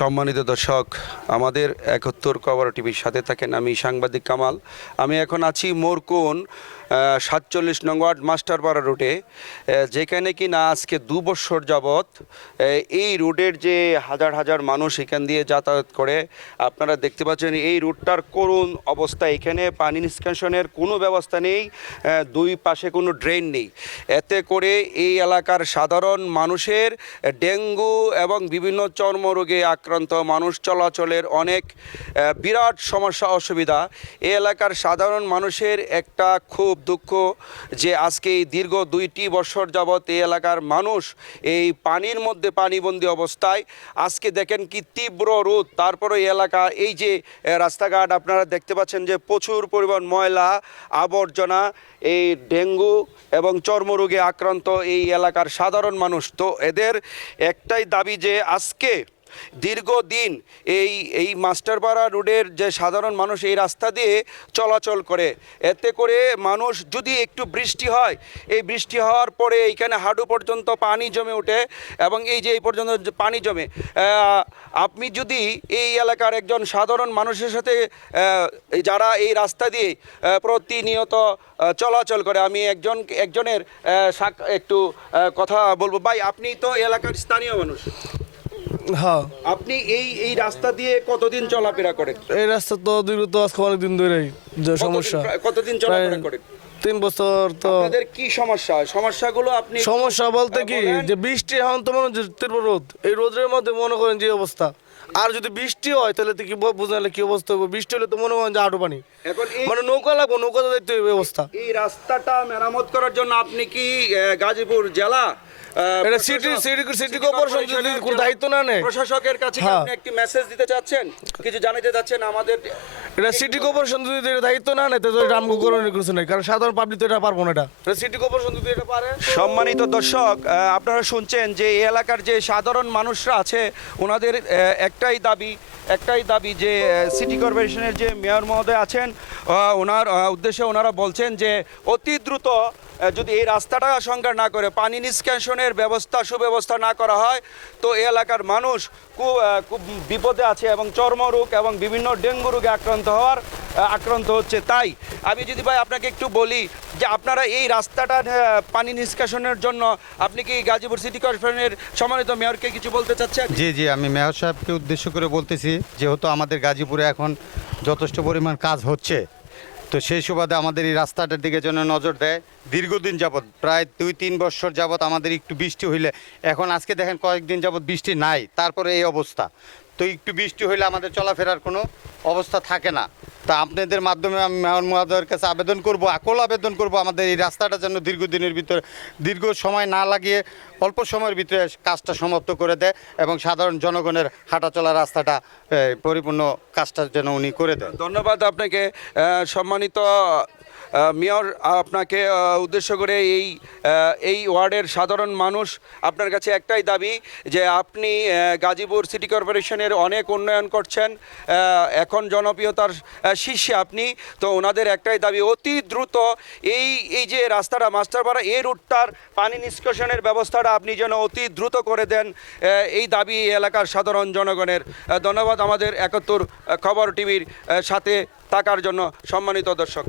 সম্মানিত দর্শক, আমাদের ৭১ খবর টিভির সাথে থাকেন। আমি সাংবাদিক কামাল। আমি এখন আছি মোরকুন ৪৭ নং ওয়ার্ড মাস্টারপাড়া রুটে, যেখানে কি না আজকে ২ বছর যাবৎ এই রুটের যে হাজার হাজার মানুষ এখান দিয়ে যাতায়াত করে। আপনারা দেখতে পাচ্ছেন এই রুটটার করুণ অবস্থা। এখানে পানি নিষ্কাশনের কোনো ব্যবস্থা নেই, দুই পাশে কোনো ড্রেন নেই। এতে করে এই এলাকার সাধারণ মানুষের ডেঙ্গু এবং বিভিন্ন চর্মরোগে আক্রান্ত মানুষ চলাচলের অনেক বিরাট সমস্যা অসুবিধা। এই এলাকার সাধারণ মানুষের একটা খুব দুঃখ যে আজকে এই দীর্ঘ ২টি বছর যাবৎ এই এলাকার মানুষ এই পানির মধ্যে পানিবন্দী অবস্থায়। আজকে দেখেন কি তীব্র রোদ, তারপরে এই এলাকা এই যে রাস্তাঘাট আপনারা দেখতে পাচ্ছেন যে প্রচুর পরিমাণ ময়লা আবর্জনা, এই ডেঙ্গু এবং চর্মরোগে আক্রান্ত এই এলাকার সাধারণ মানুষ। তো এদের একটাই দাবি যে আজকে দীর্ঘদিন এই মাস্টারপাড়া রোডের যে সাধারণ মানুষ এই রাস্তা দিয়ে চলাচল করে, এতে করে মানুষ যদি একটু বৃষ্টি হয়, এই বৃষ্টি হওয়ার পরে এইখানে হাঁটু পর্যন্ত পানি জমে ওঠে এবং এই যে এই পর্যন্ত পানি জমে। আপনি যদি এই এলাকার একজন সাধারণ মানুষের সাথে যারা এই রাস্তা দিয়ে প্রতিনিয়ত চলাচল করে, আমি একজনের একটু কথা বলবো। ভাই, আপনি তো এলাকার স্থানীয় মানুষ। হ্যাঁ, আপনি এই রাস্তা দিয়ে কতদিন চলাফেরা করেন? এই রাস্তা তো দীর্ঘ আজকে অনেকদিন ধরেই যে সমস্যা। কতদিন চলাফেরা করেন? 3 বছর। তো আপনাদের কি সমস্যা? সমস্যাগুলো আপনি সমস্যা বলতে কি যে বৃষ্টি এখন তো মনে হচ্ছে তীব্র রোদ, এই রোদের মধ্যে মনে করেন যে অবস্থা। আর যদি বৃষ্টি হয় তাহলে তো কি বুঝলে কি অবস্থা হবে? বৃষ্টি হলে তো মনে করেন যে আঁটু পানি, এখন মানে নৌকা লাগবো, নৌকা যাইতে হবে অবস্থা। এই রাস্তাটা মেরামত করার জন্য আপনি কি গাজীপুর জেলা এটা সিটি কর্পোরেশন যদি কোনো দায়িত্ব না নেয়, প্রশাসকের কাছে কি আপনি একটি মেসেজ দিতে চাচ্ছেন, কিছু জানাতে চাচ্ছেন আমাদের? এটা সিটি কর্পোরেশন যদি এটা দায়িত্ব না নেয় তাহলে এটা আমগো করণীয় কিছু নেই, কারণ সাধারণ পাবলিক তো এটা পারবো না। এটা সিটি কর্পোরেশন যদি এটা পারে। সম্মানিত দর্শক, আপনারা শুনছেন যে এই এলাকার যে সাধারণ মানুষরা আছে ওনাদের একটাই দাবি যে সিটি কর্পোরেশনের যে মেয়র মহোদয় আছেন ওনার উদ্দেশ্যে ওনারা বলছেন যে অতি দ্রুত যদি এই রাস্তাটা সংস্কার না করে পানি নিষ্কাশনের সুব্যবস্থা না করা হয়, তো এই এলাকার মানুষ খুব বিপদে আছে এবং চর্মরোগ এবং বিভিন্ন ডেঙ্গু রোগে আক্রান্ত হচ্ছে। তাই আমি যদি ভাই আপনাকে একটু বলি যে আপনারা এই রাস্তাটা পানি নিষ্কাশনের জন্য আপনি কি গাজীপুর সিটি কর্পোরেশনের সম্মানিত মেয়রকে কিছু বলতে চাচ্ছেন? জি, আমি মেয়র সাহেবকে উদ্দেশ্য করে বলতেছি, যেহেতু আমাদের গাজীপুরে এখন যথেষ্ট পরিমাণ কাজ হচ্ছে, তো সেই সুবাদে আমাদের এই রাস্তাটার দিকে যেন নজর দেয়। দীর্ঘদিন যাবৎ প্রায় 2-3 বছর যাবৎ আমাদের একটু বৃষ্টি হইলে, এখন আজকে দেখেন কয়েকদিন যাবৎ বৃষ্টি নাই, তারপরে এই অবস্থা। তো একটু বৃষ্টি হইলে আমাদের চলাফেরার কোনো অবস্থা থাকে না। তা আপনাদের মাধ্যমে আমি মেয়র মহোদয়ের কাছে আবেদন করব আমাদের এই রাস্তাটা যেন দীর্ঘদিনের ভিতরে, দীর্ঘ সময় না লাগিয়ে অল্প সময়ের ভিতরে কাজটা সমাপ্ত করে দেয় এবং সাধারণ জনগণের হাঁটা চলা রাস্তাটা পরিপূর্ণ কাজটা যেন উনি করে দেন। ধন্যবাদ আপনাকে। সম্মানিত মেয়র, আপনাকে উদ্দেশ্য করে এই ওয়ার্ডের সাধারণ মানুষ আপনার কাছে একটাই দাবি যে আপনি গাজীপুর সিটি কর্পোরেশনের অনেক উন্নয়ন করছেন, এখন জনপ্রিয়তার শীর্ষে আপনি। তো ওনাদের একটাই দাবি অতি দ্রুত এই যে রাস্তাটা মাস্টারপাড়া এই রুটটার পানি নিষ্কাশনের ব্যবস্থাটা আপনি যেন অতি দ্রুত করে দেন, এই দাবি এলাকার সাধারণ জনগণের। ধন্যবাদ আমাদের ৭১ খবর টিভির সাথে থাকার জন্য সম্মানিত দর্শক।